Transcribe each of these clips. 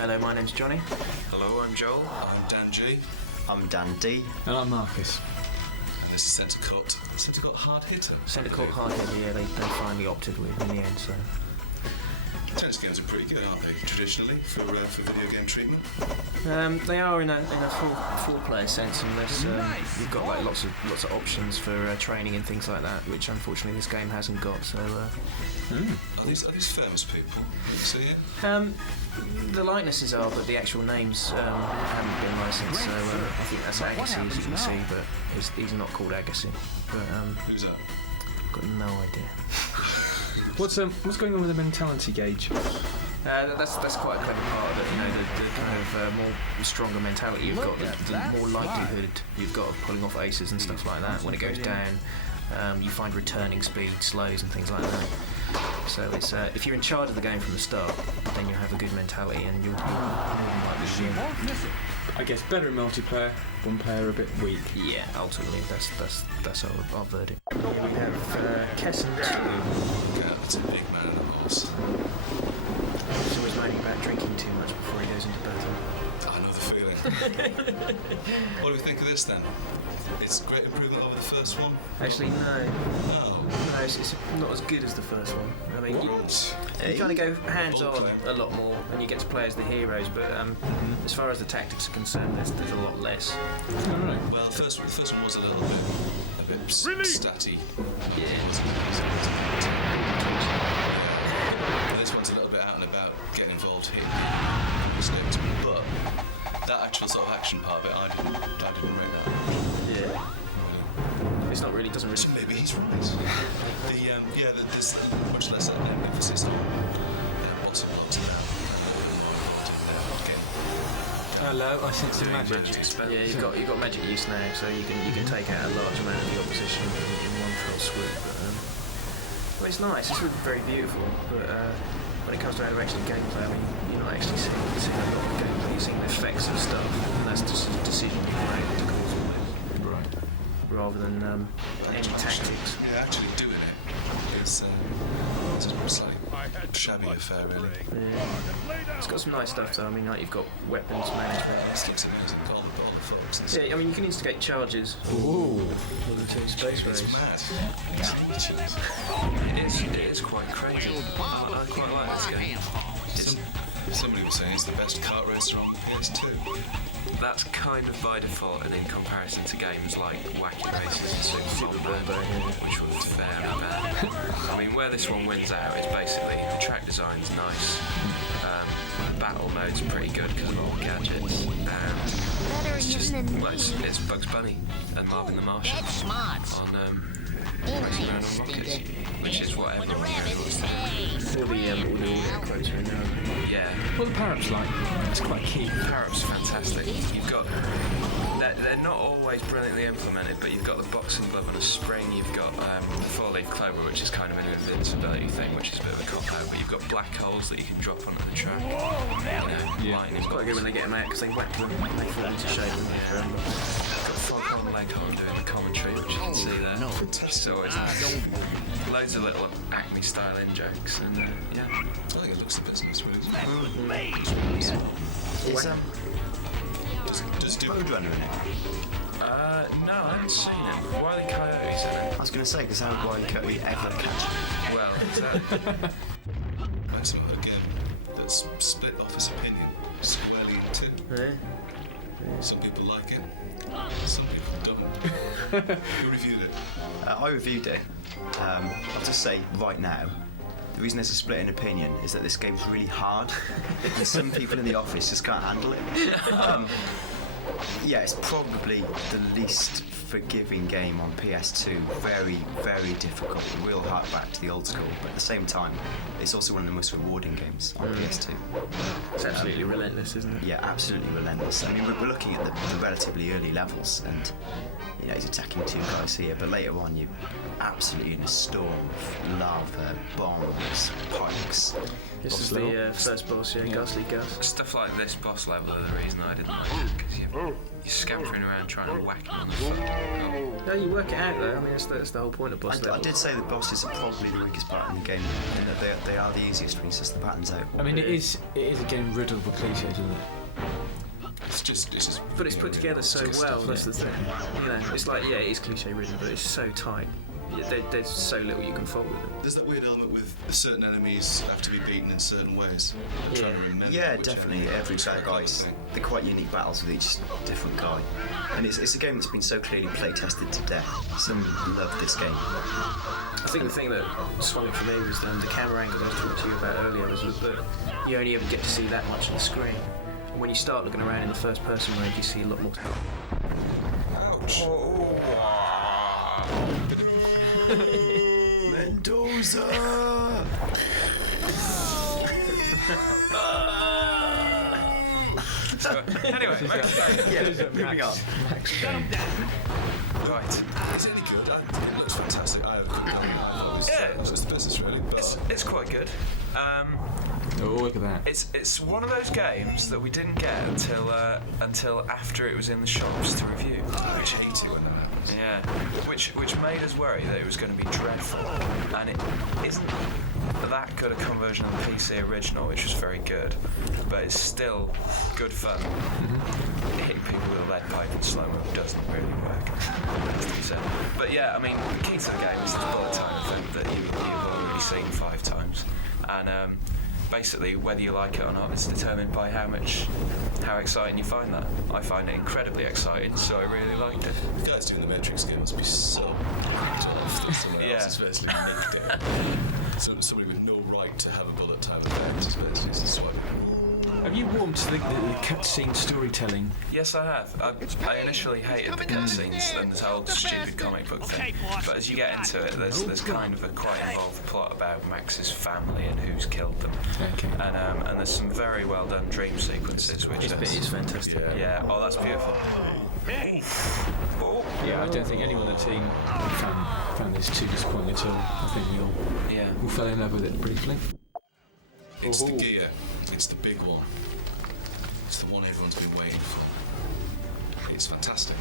Hello, my name's Johnny. Hello, I'm Joel. I'm Dan G. I'm Dan D. And I'm Marcus. And this is Centre Court. Centre Court Hard Hitter. Centre Court Hard Hitter, yeah, they finally opted with in the end, so... Tennis games are pretty good, aren't they, traditionally, for video game treatment? They are in a four-player sense, unless you've got like lots of options for training and things like that, which unfortunately this game hasn't got. So, Are these famous people? See it? The likenesses are, but the actual names haven't been licensed. So I think that's Agassi, as you can see, but he's not called Agassi. But who's that? I've got no idea. What's going on with the mentality gauge? That's quite a clever part of it. You know, the kind of more stronger mentality you've got, the more likelihood you've got of pulling off aces and stuff like that. When it goes down, you find returning speed, slows, and things like that. So it's if you're in charge of the game from the start, then you have a good mentality, and you'll likely win. I guess better in multiplayer, one player a bit weak. Yeah, ultimately that's our verdict. We have Kessen 2. That's a big man and a horse. He's always moaning about drinking too much before he goes into battle. I know the feeling. What do we think of this then? It's a great improvement over the first one? Actually, no. No. No, it's not as good as the first one. I mean, you What? kind of go hands-on a lot more, and you get to play as the heroes. But as far as the tactics are concerned, there's a lot less. Alright. Well, the first one was a bit statty. Yeah. This one's a little bit out and about, getting involved, hitting mistakes, but that actual sort of action part of it, I didn't rate that. Yeah. It's not really, doesn't really. So maybe he's right. There's much less emphasis on bottom blocks now. Hello, I sense some magic. Yeah, you've got magic use now, so you can take out a large amount of the opposition in one fell swoop. But it's nice. It's very beautiful. But when it comes to actual gameplay, I mean, you're not actually seeing a lot of gameplay. You're seeing the effects of stuff, and that's just a decision you make to cause all this. Right. Rather than any tactics. Yeah, actually doing it is it's like a shabby affair, really. Yeah. It's got some nice stuff though. I mean, like you've got weapons management. This looks amazing. All the folks. And Yeah, I mean you can instigate charges. Ooh. Space race. it's mad. It is quite crazy. I quite like this game. Somebody was saying it's the best kart racer on the PS2. That's kind of by default, and in comparison to games like Wacky Races and Super Bomber, which were fairly bad. I mean, where this one wins out is basically the track design's nice, battle mode's pretty good because of all the gadgets, and it's just, well, it's Bugs Bunny and Marvin the Martian on racing around on rockets, which is what everyone really wants to do. All the quotes are in there. Yeah. What the parrots like? It's quite key. Parrots are fantastic. You've got they're not always brilliantly implemented, but you've got the boxing glove and a spring. You've got the four-leaf clover, which is kind of an invincibility thing, which is a bit of a cop-out. But you've got black holes that you can drop onto the track. Lightning It's quite good when they get them out because they whack them and they fall into shape. You've got Foghorn Leghorn doing the commentary, which you can see there. It's always loads of little Acme style in jokes, and yeah. I think it looks the business, really. Does Roadrunner in it? No, I haven't seen it. Wile E. Coyote's in it. I was going to say, because how would Wile E. Coyote ever catch it? Well, exactly. Maximo had a game that's split off his opinion squarely in two. Yeah. Some people like it, some people don't. Who reviewed it? I reviewed it. I'll just say right now, the reason there's a split in opinion is that this game's really hard, and some people in the office just can't handle it. Yeah, it's probably the least forgiving game on PS2. Very, very difficult. A real heart back to the old school, but at the same time, it's also one of the most rewarding games on PS2. It's absolutely relentless, isn't it? Yeah, absolutely relentless. I mean, we're looking at the relatively early levels, and you know he's attacking two guys here, but later on you're absolutely in a storm of lava, bombs, pikes. This Boss is level. the first boss, yeah, Ghastly Gus. Stuff like this boss level are the reason I didn't like it, because you're scampering around trying to whack him on the foot. No, you work it out though. I mean, that's the whole point of boss I level. did say the bosses are probably the weakest part in the game, and that they are the easiest when you suss the patterns out. I mean, it is a game riddled with cliches, isn't it? It's just But it's put together so good well. stuff, That's the thing. You know, it's like it is cliche ridden, but it's so tight. There's so little you can fault with it. There's that weird element with certain enemies have to be beaten in certain ways. I'm trying to remember Yeah, which definitely. enemy, Every which bad guy's thing. they're quite unique battles with each different guy, and it's a game that's been so clearly play tested to death. Some love this game. I think the thing that swung it for me was the camera angle I was talking to you about earlier was that you only ever get to see that much on the screen. And when you start looking around in the first person mode, you see a lot more. Ouch. Mendoza. So, anyway, Moving on. right. Is it any good? It looks fantastic. I have a good time. Yeah. It's the business really, but It's quite good. Oh, look at that. It's one of those games that we didn't get until after it was in the shops to review. I hate it when that happens. Yeah, which made us worry that it was going to be dreadful, and it isn't that good a conversion of the PC original, which was very good, but it's still good fun. Hitting people with a lead pipe in slow-mo doesn't really work, as to be said. But yeah, I mean, the key to the game is the bullet time event that you've already seen 5 times, and basically whether you like it or not is determined by how exciting you find that. I find it incredibly exciting, so I really liked it. The guys doing the Matrix game must be so off that someone Yeah. else has basically nicked it. Somebody with no right to have a bullet time event is basically swiping. Have you warmed to the cutscene storytelling? Yes, I have. I initially hated the cutscenes and this whole stupid comic book thing, but as you get into it, there's kind of a quite involved plot about Max's family and who's killed them, Okay. and there's some very well done dream sequences, which It's fantastic. yeah, oh, that's beautiful. Oh, Yeah, I don't think anyone on the team found this too disappointing at all. I think we all yeah. fell in love with it briefly. It's the gear. It's the big one. It's the one everyone's been waiting for. It's fantastic.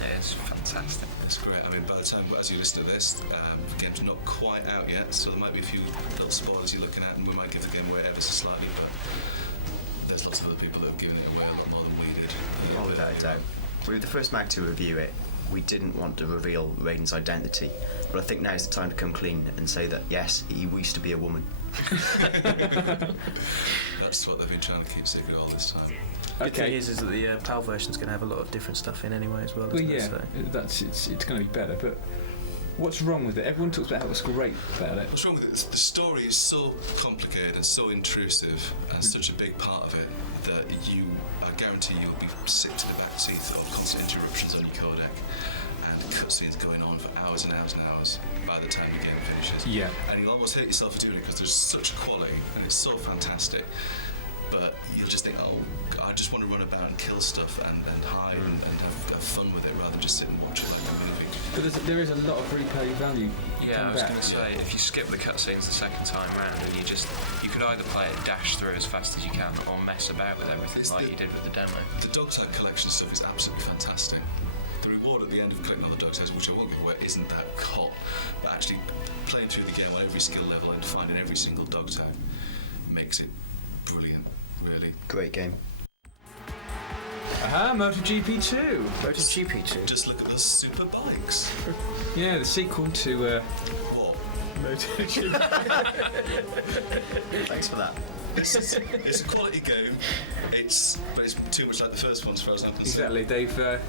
It is fantastic. It's great. I mean, by the time as you listen to this, the game's not quite out yet, so there might be a few little spoilers you're looking at, and we might give the game away ever so slightly, but there's lots of other people that have given it away a lot more than we did. Oh, without a doubt. We were the first mag to review it. We didn't want to reveal Raiden's identity, but I think now's the time to come clean and say that yes, he used to be a woman. That's what they've been trying to keep secret all this time. Good thing is that the PAL version's going to have a lot of different stuff in anyway as well. Well, Isn't yeah, it? So. it's going to be better. But what's wrong with it? Everyone talks about how it's great about it. What's wrong with it? The story is so complicated and so intrusive and such a big part of it that I guarantee you'll be sick to the back teeth of constant interruptions on your codec and cutscenes going on for hours and hours and hours by the time the game finishes. Yeah. And you'll almost hate yourself for doing it because there's such quality and it's so fantastic. But you'll just think, oh, I just want to run about and kill stuff and hide and have fun with it rather than just sit and watch it like a movie. But there is a lot of replay value. Yeah, I was going to back. say, if you skip the cutscenes the second time round, and you could either play it dash through as fast as you can, or mess about with everything like you did with the demo. The dog tag collection stuff is absolutely fantastic. The reward at the end of collecting all the dog tags, which I won't give away, isn't that hot. But actually playing through the game on every skill level and finding every single dog tag makes it brilliant, really. Great game. Aha, Moto GP2. Moto GP2. Just look at those super bikes. Yeah, the sequel to What? Moto GP. Thanks for that. It's a quality game. But it's too much like the first one as far as I'm concerned. Exactly. They've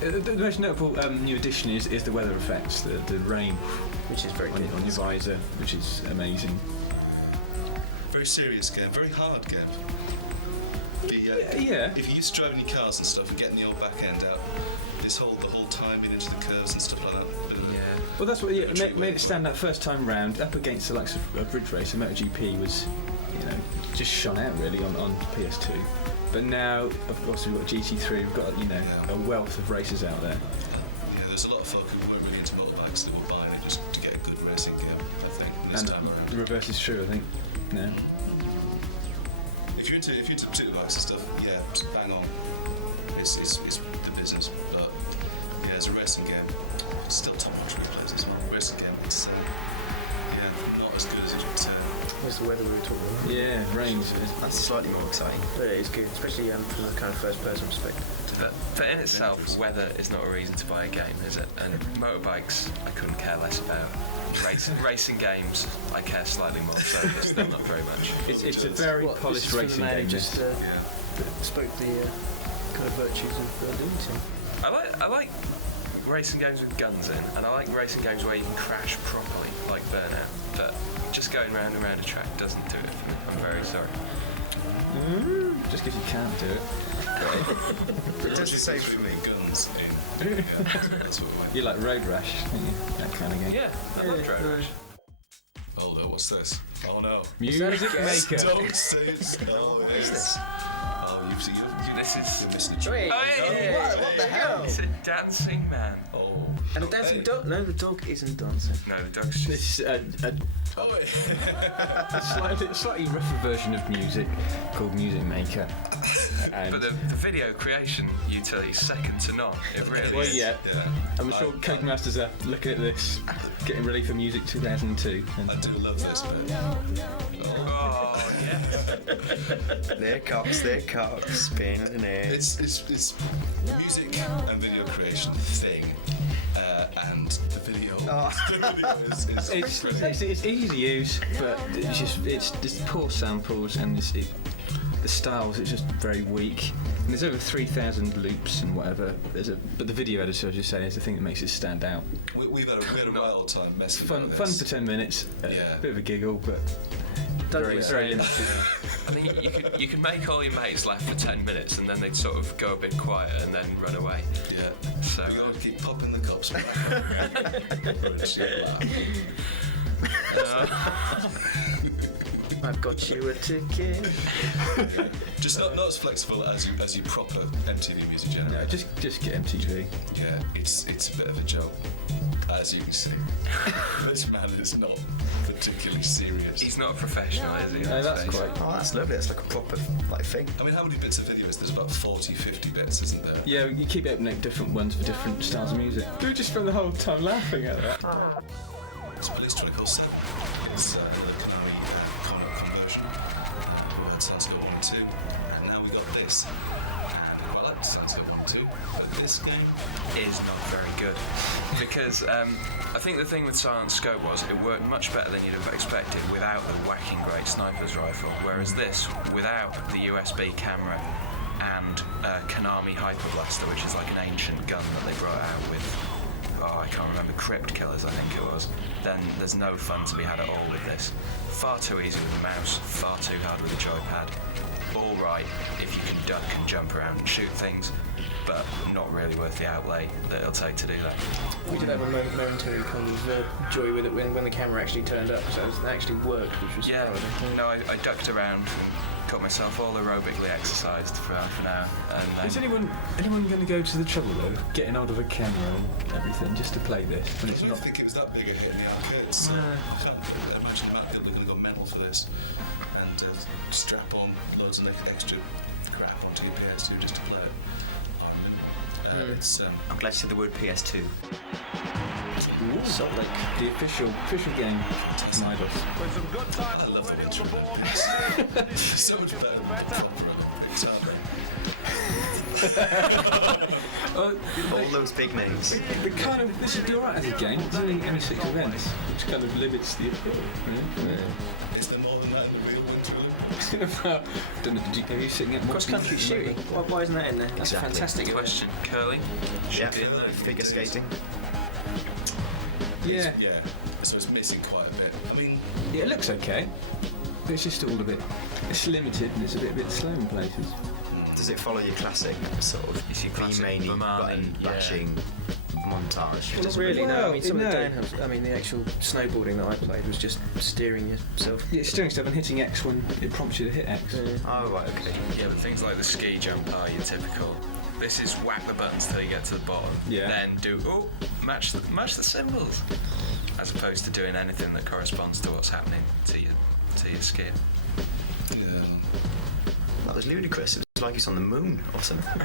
the most notable new addition is the weather effects, the rain Which is very good. on your visor, which is amazing. Very serious game, very hard game. Yeah. If you're used to driving your cars and stuff and getting the old back end out, the whole timing into the curves and stuff like that. Bit of a- Well, that's what made it stand that first time round up against the likes of Ridge Race. And MotoGP was, just shone out really on PS2. But now, of course, we've got GT3. We've got a wealth of races out there. Yeah, there's a lot of folk who weren't really into motorbikes that were buying it just to get a good racing game, I think. This And time around. the reverse is true, I think. Now. if you're to particularly like stuff, yeah, bang on. It's the business, but yeah, as a racing game, it's still top-notch replays as well. Racing game, it's not as good as it would. Where's the weather we were talking about? Yeah, rains. That's slightly more exciting. But it is good, especially from a kind of first-person perspective. But in itself, weather is not a reason to buy a game, is it? And motorbikes, I couldn't care less about. Racing games, I care slightly more, so it's still not very much. It's a very polished racing game. Just spoke the kind of virtues of Looney. I like racing games with guns in, and I like racing games where you can crash properly, like Burnout. But just going round and round a track doesn't do it for me. I'm very sorry. Just because you can't do it. It does the same for me. Guns in. That's what You like Road Rash, don't you? That kind of game. Yeah, I love Road Rash. Oh no, what's this? Oh no. Music Maker. Don't say it's. Oh, it is. Oh, you've seen it. This is. You're missing a trick. What the hell? It's a dancing man. Oh. And a dancing dog? No, the dog isn't dancing. No, the dog's just. This is a slightly rougher version of music called Music Maker. And But the video creation utility is second to none. It really well, is. yeah. I'm sure Codemasters are looking at this, getting ready for Music 2002. And I do love this, man. Oh, yes. They're cops, spinning in the air. It's music and video creation thing, and the video. it's easy to use, but it's just poor samples and the styles. It's just very weak. And there's over 3,000 loops and whatever. But the video editor, as you say, is the thing that makes it stand out. We've had a wild time messing Fun with this. for 10 minutes. Yeah. Bit of a giggle, but very limited. I think you could make all your mates laugh for 10 minutes and then they'd sort of go a bit quiet and then run away. Yeah. So We're going to keep popping the cops back. I've got you a ticket. Just not as flexible as you proper MTV music No, generator. just get MTV. Yeah, it's a bit of a joke, as you can see. This man is not particularly serious. he's not a professional, is he? No, that's Let's face quite. it. Oh, that's lovely. That's like a proper thing. I mean, how many bits of video is there? There's about 40, 50 bits, isn't there? Yeah, you keep opening different ones for different styles of music. Do we just spend the whole time laughing at that? It's 24/7. It's another Konami conversion. We had Santiago 1 and 2, and now we got this. And well, that's Santiago 1 and 2, but this game Is not very good because I think the thing with Silent Scope was it worked much better than you'd have expected without the whacking great sniper's rifle, whereas this, without the USB camera and Konami Hyper Blaster, which is like an ancient gun that they brought out with, I can't remember, Crypt Killers I think it was, then there's no fun to be had at all with this. Far too easy with the mouse, far too hard with the joypad. All right if you can duck and jump around and shoot things, but not really worth the outlay that it'll take to do that. We did have a momentary kind of joy with it when the camera actually turned up, so it actually worked, which was Yeah, surprising. no, I ducked around, got myself all aerobically exercised for half an hour, and Is anyone going to go to the trouble though, getting hold of a camera and everything just to play this when I it's don't not? think it was that big a hit in the arcades. So I can't imagine the amount of people are going to go mental for this and strap on loads of extra crap onto your PS2 just to play it. It's I'm glad you said the word PS2. Salt Lake. The official game. Midos. I love the intro. So much better than the All those big names. This should be alright as a game. It's only 6 events, which kind of limits the appeal. Is there more than that in the real winter? Don't know, have you sitting at Cross-country shooting. Why isn't that in there? That's Exactly. a fantastic question, curling, should Yeah, be in there. figure skating. Yeah. Yeah, so it's missing quite a bit. I mean, Yeah, it looks okay, but it's just all a bit. It's limited and it's a bit slow in places. Does it follow your classic sort of It's your classic V-mainy Bomani, button yeah. bashing montage? Not really, no. I Well, mean, some of the no. downhills, I mean, the actual snowboarding that I played was just steering yourself. Yeah, it's doing stuff and hitting X when it prompts you to hit X. Oh, right, okay. Yeah, but things like the ski jump are your typical. This is whack the buttons till you get to the bottom. Yeah. Then match the symbols, as opposed to doing anything that corresponds to what's happening to your skill. yeah. was ludicrous. It was like it's on the moon or something.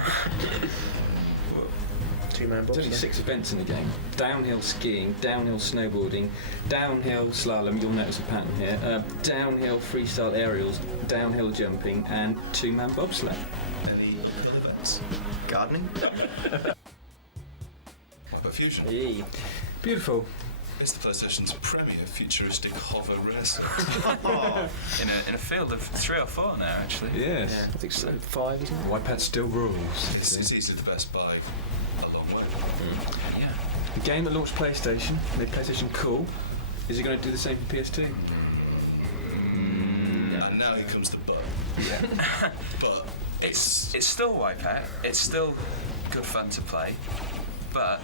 Two-man There's only bobsled. 6 events in the game. Downhill skiing, downhill snowboarding, downhill slalom, you'll notice a pattern here, downhill freestyle aerials, downhill jumping, and 2-man bobsled. Any other events? Gardening? Wipeout Fusion. Yay. Beautiful. It's the PlayStation's premier futuristic hover racer. In a field of 3 or 4 now, actually. Yes. Yeah, I think so. 5, isn't it? Wipeout still rules. It's easily the best by a long way. Yeah. The game that launched PlayStation, made PlayStation cool. Is it going to do the same for PS2? And now here comes the but. Yeah. But It's still Wipeout. It's still good fun to play, but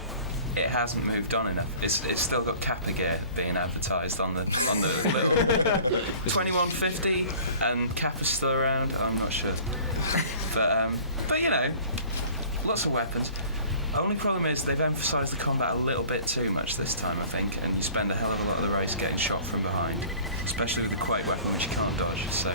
it hasn't moved on enough. It's still got Kappa gear being advertised on the little 2150, and Kappa's still around. I'm not sure, but you know, lots of weapons. Only problem is they've emphasised the combat a little bit too much this time, I think, and you spend a hell of a lot of the race getting shot from behind, especially with the Quake weapon, which you can't dodge. So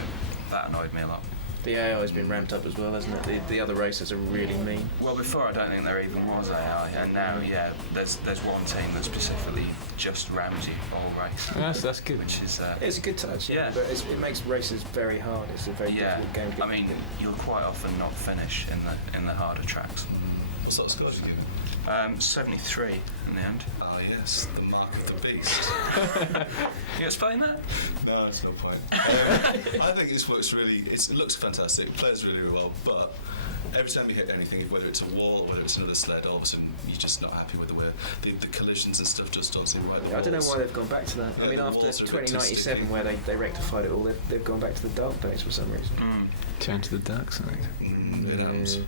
that annoyed me a lot. The AI has been ramped up as well, hasn't it? The other racers are really mean. Well, before I don't think there even was AI, and now, yeah, there's one team that specifically just rams you all race, That's good. which is It's a good touch, Yeah. but it makes races very hard. It's a very yeah. difficult game. I mean, you'll quite often not finish in the harder tracks. what sort of score did you give? 73 in the end. Ah, yes, the mark of the beast. You explain that? No, there's no point. I think it looks fantastic, plays really, really well, but every time you hit anything, whether it's a wall or whether it's another sled, all of a sudden you're just not happy with the way the collisions and stuff just don't seem right. I don't know why they've gone back to that. Yeah, I mean, the after walls are a bit 2097, sticky. where they rectified it all, they've gone back to the dark days for some reason. Turn to the dark side. It happens.